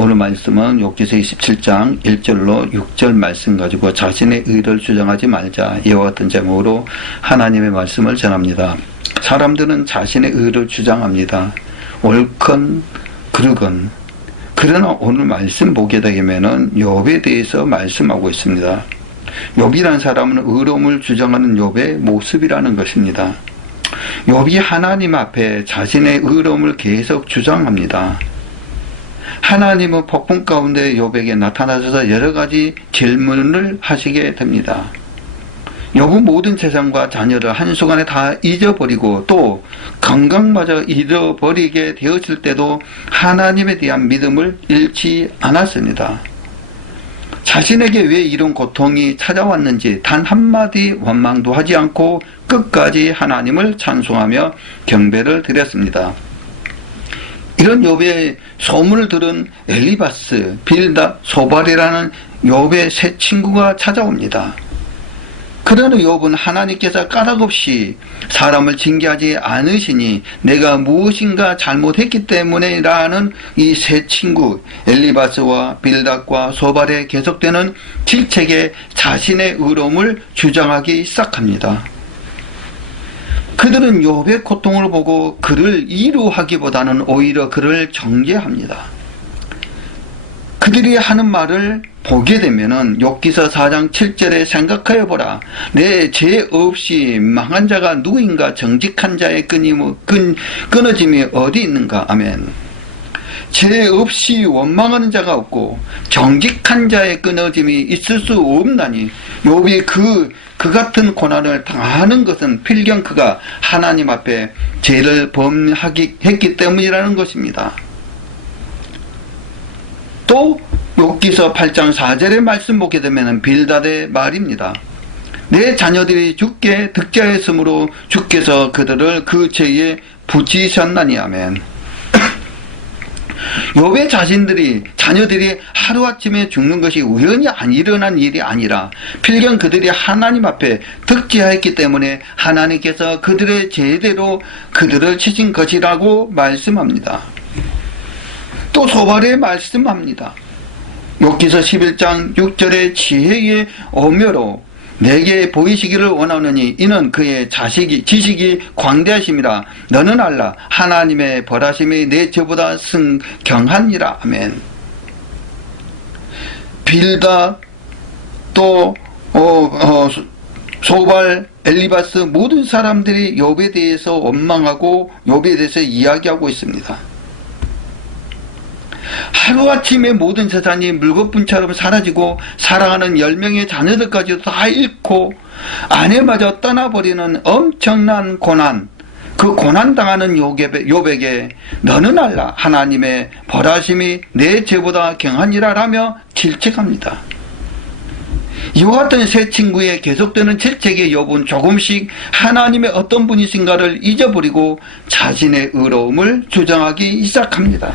오늘 말씀은 욥기서 27장 1절로 6절 말씀 가지고 자신의 의를 주장하지 말자, 이와 같은 제목으로 하나님의 말씀을 전합니다. 사람들은 자신의 의를 주장합니다. 옳건 그르건. 그러나 오늘 말씀 보게 되면은 욥에 대해서 말씀하고 있습니다. 욥이라는 사람은 의로움을 주장하는 욥의 모습이라는 것입니다. 욥이 하나님 앞에 자신의 의로움을 계속 주장합니다. 하나님은 폭풍 가운데 욥에게 나타나셔서 여러 가지 질문을 하시게 됩니다. 욥은 모든 재산과 자녀를 한순간에 다 잊어버리고 또 건강마저 잃어버리게 되었을 때도 하나님에 대한 믿음을 잃지 않았습니다. 자신에게 왜 이런 고통이 찾아왔는지 단 한마디 원망도 하지 않고 끝까지 하나님을 찬송하며 경배를 드렸습니다. 이런 욥의 소문을 들은 엘리바스, 빌닷, 소발이라는 욥의 세 친구가 찾아옵니다. 그러나 욥은 하나님께서 까닭없이 사람을 징계하지 않으시니 내가 무엇인가 잘못했기 때문에라는 이 세 친구 엘리바스와 빌닷과 소발에 계속되는 질책에 자신의 의로움을 주장하기 시작합니다. 그들은 욥의 고통을 보고 그를 이루하기보다는 오히려 그를 정죄합니다. 그들이 하는 말을 보게 되면은 욥기서 4장 7절에 생각하여 보라. 내 죄 없이 망한 자가 누구인가? 정직한 자의 끊어짐이 어디 있는가? 아멘. 죄 없이 원망하는 자가 없고 정직한 자의 끊어짐이 있을 수 없나니 욥이 그 같은 고난을 당하는 것은 필경 그가 하나님 앞에 죄를 범했기 때문이라는 것입니다. 또 욥기서 8장 4절의 말씀 보게 되면 빌닷의 말입니다. 내 자녀들이 주께 득자했으므로 주께서 그들을 그 죄에 붙이셨나니. 아멘. 욥의 자녀들이 하루아침에 죽는 것이 우연히 일어난 일이 아니라 필경 그들이 하나님 앞에 득죄하였기 때문에 하나님께서 그들의 죄대로 그들을 치신 것이라고 말씀합니다. 또 소발에 말씀합니다. 욥기서 11장 6절에 지혜의 오묘로 내게 보이시기를 원하느니 이는 그의 지식이 광대하심이라. 너는 알라. 하나님의 벌하심이 내 죄보다 승경하니라. 아멘. 빌닷 또 소발, 엘리바스 모든 사람들이 욥에 대해서 원망하고 욥에 대해서 이야기하고 있습니다. 하루아침에 모든 재산이 물거품처럼 사라지고 사랑하는 10명의 자녀들까지도 다 잃고 아내마저 떠나버리는 엄청난 고난, 그 고난당하는 욥에게 너는 알라. 하나님의 벌하심이 내 죄보다 경하니라 라며 질책합니다. 이와 같은 세 친구의 계속되는 질책에 욥은 조금씩 하나님의 어떤 분이신가를 잊어버리고 자신의 의로움을 주장하기 시작합니다.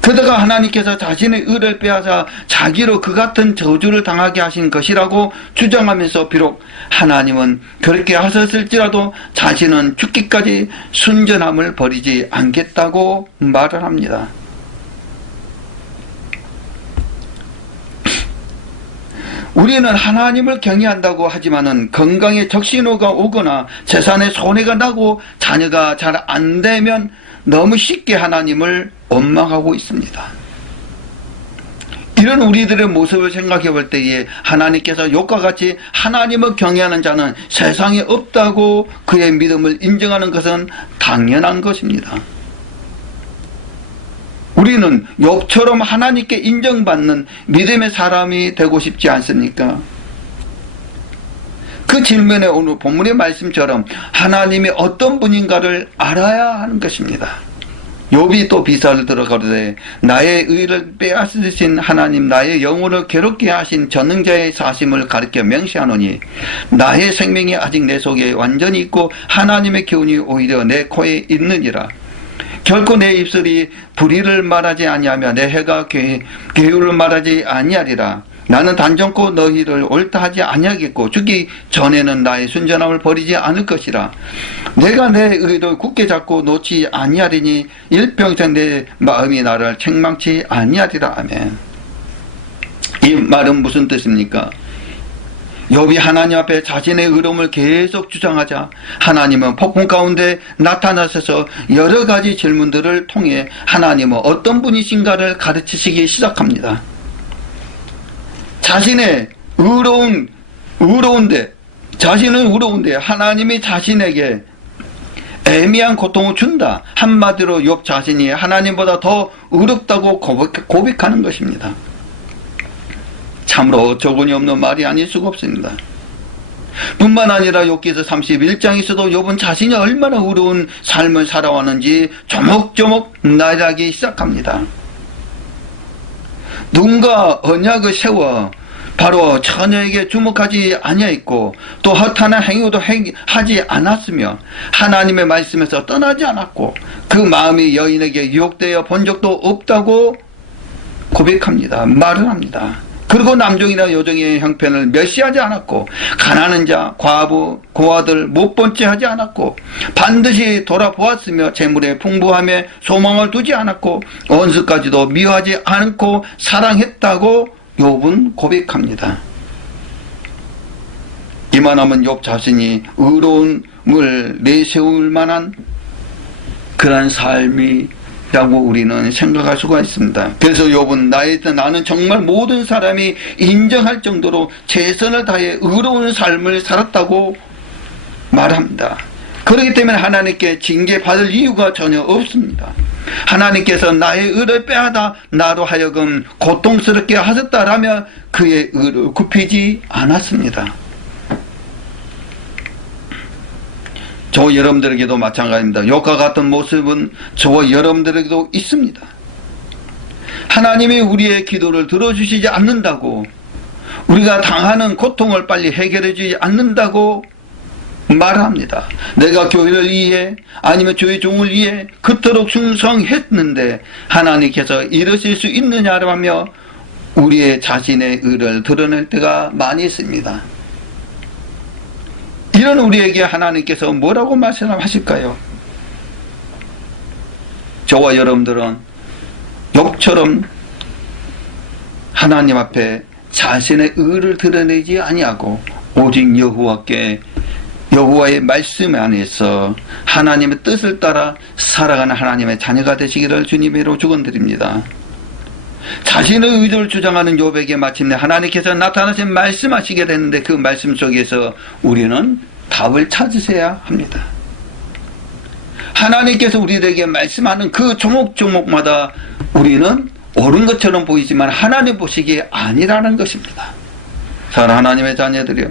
그러다가 하나님께서 자신의 의를 빼앗아 자기로 그 같은 저주를 당하게 하신 것이라고 주장하면서 비록 하나님은 그렇게 하셨을지라도 자신은 죽기까지 순전함을 버리지 않겠다고 말을 합니다. 우리는 하나님을 경외한다고 하지만은 건강에 적신호가 오거나 재산에 손해가 나고 자녀가 잘 안 되면 너무 쉽게 하나님을 원망하고 있습니다. 이런 우리들의 모습을 생각해 볼 때에 하나님께서 욥과 같이 하나님을 경외하는 자는 세상에 없다고 그의 믿음을 인정하는 것은 당연한 것입니다. 우리는 욥처럼 하나님께 인정받는 믿음의 사람이 되고 싶지 않습니까? 그 질문에 오늘 본문의 말씀처럼 하나님이 어떤 분인가를 알아야 하는 것입니다. 욥이 또 비사를 들어 가로되 나의 의를 빼앗으신 하나님 나의 영혼을 괴롭게 하신 전능자의 사심을 가르쳐 명시하노니 나의 생명이 아직 내 속에 완전히 있고 하나님의 교훈이 오히려 내 코에 있느니라. 결코 내 입술이 불의를 말하지 아니하며 내 혀가 괴유를 말하지 아니하리라. 나는 단정코 너희를 옳다 하지 아니하겠고 죽기 전에는 나의 순전함을 버리지 않을 것이라. 내가 내 의를 굳게 잡고 놓지 아니하리니 일평생 내 마음이 나를 책망치 아니하리라. 아멘. 이 말은 무슨 뜻입니까? 욥이 하나님 앞에 자신의 의로움을 계속 주장하자 하나님은 폭풍 가운데 나타나셔서 여러 가지 질문들을 통해 하나님은 어떤 분이신가를 가르치시기 시작합니다. 자신의 자신은 의로운데 하나님이 자신에게 애매한 고통을 준다. 한마디로 욥 자신이 하나님보다 더 의롭다고 고백하는 것입니다. 참으로 어처구니 없는 말이 아닐 수가 없습니다. 뿐만 아니라 욥기서 31장에서도 욥은 자신이 얼마나 의로운 삶을 살아왔는지 조목조목 나열하기 시작합니다. 누군가 언약을 세워 바로 처녀에게 주목하지 아니하였고 또 허탄한 행위도 하지 않았으며 하나님의 말씀에서 떠나지 않았고 그 마음이 여인에게 유혹되어 본 적도 없다고 고백합니다. 말을 합니다. 그리고 남종이나 여종의 형편을 멸시하지 않았고 가난한 자, 과부, 고아들 못 본 채 하지 않았고 반드시 돌아보았으며 재물에 풍부함에 소망을 두지 않았고 원수까지도 미워하지 않고 사랑했다고 욥은 고백합니다. 이만하면 욥 자신이 의로움을 내세울 만한 그런 삶이라고 우리는 생각할 수가 있습니다. 그래서 욥은 나는 정말 모든 사람이 인정할 정도로 최선을 다해 의로운 삶을 살았다고 말합니다. 그렇기 때문에 하나님께 징계받을 이유가 전혀 없습니다. 하나님께서 나의 의를 빼앗아 나로 하여금 고통스럽게 하셨다라며 그의 의를 굽히지 않았습니다. 저 여러분들에게도 마찬가지입니다. 욥과 같은 모습은 저와 여러분들에게도 있습니다. 하나님이 우리의 기도를 들어주시지 않는다고, 우리가 당하는 고통을 빨리 해결해 주지 않는다고 말합니다. 내가 교회를 위해 아니면 주의 종을 위해 그토록 충성했는데 하나님께서 이러실 수 있느냐라며 우리의 자신의 의를 드러낼 때가 많이 있습니다. 이런 우리에게 하나님께서 뭐라고 말씀하실까요? 저와 여러분들은 욥처럼 하나님 앞에 자신의 의를 드러내지 아니하고 오직 여호와의 말씀 안에서 하나님의 뜻을 따라 살아가는 하나님의 자녀가 되시기를 주님으로 축원드립니다. 자신의 의도를 주장하는 욥에게 마침내 하나님께서 나타나서 말씀하시게 되는데 그 말씀 속에서 우리는 답을 찾으셔야 합니다. 하나님께서 우리에게 말씀하는 그 조목조목마다 우리는 옳은 것처럼 보이지만 하나님 보시기에 아니라는 것입니다. 사랑하는 하나님의 자녀들이요,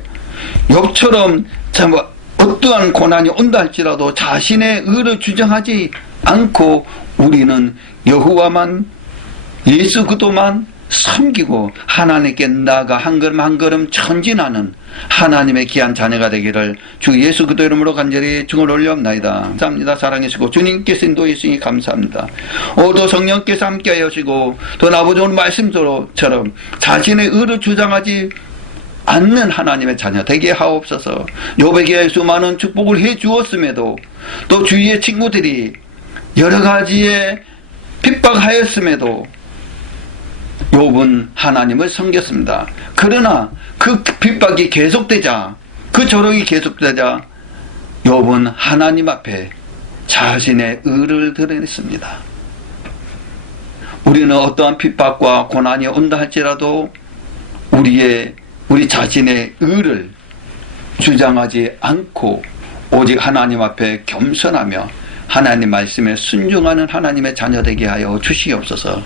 욥처럼 참 어떠한 고난이 온다 할지라도 자신의 의를 주장하지 않고 우리는 여호와만, 예수 그리스도만 섬기고 하나님께 나아가 한 걸음 한 걸음 전진하는 하나님의 귀한 자녀가 되기를 주 예수 그리스도 이름으로 간절히 증언 올려옵나이다. 감사합니다. 사랑해주시고 주님께서 인도해 주시니 감사합니다. 오도 성령께서 함께 하시고 또 아버지 오늘 말씀처럼 자신의 의를 주장하지 않는 하나님의 자녀 되게 하옵소서. 욥에게 수많은 축복을 해 주었음에도 또 주위의 친구들이 여러 가지의 핍박하였음에도 욥은 하나님을 섬겼습니다. 그러나 그 핍박이 계속되자, 그 조롱이 계속되자 욥은 하나님 앞에 자신의 의를 드러냈습니다. 우리는 어떠한 핍박과 고난이 온다 할지라도 우리 자신의 의를 주장하지 않고 오직 하나님 앞에 겸손하며 하나님 말씀에 순종하는 하나님의 자녀 되게 하여 주시옵소서.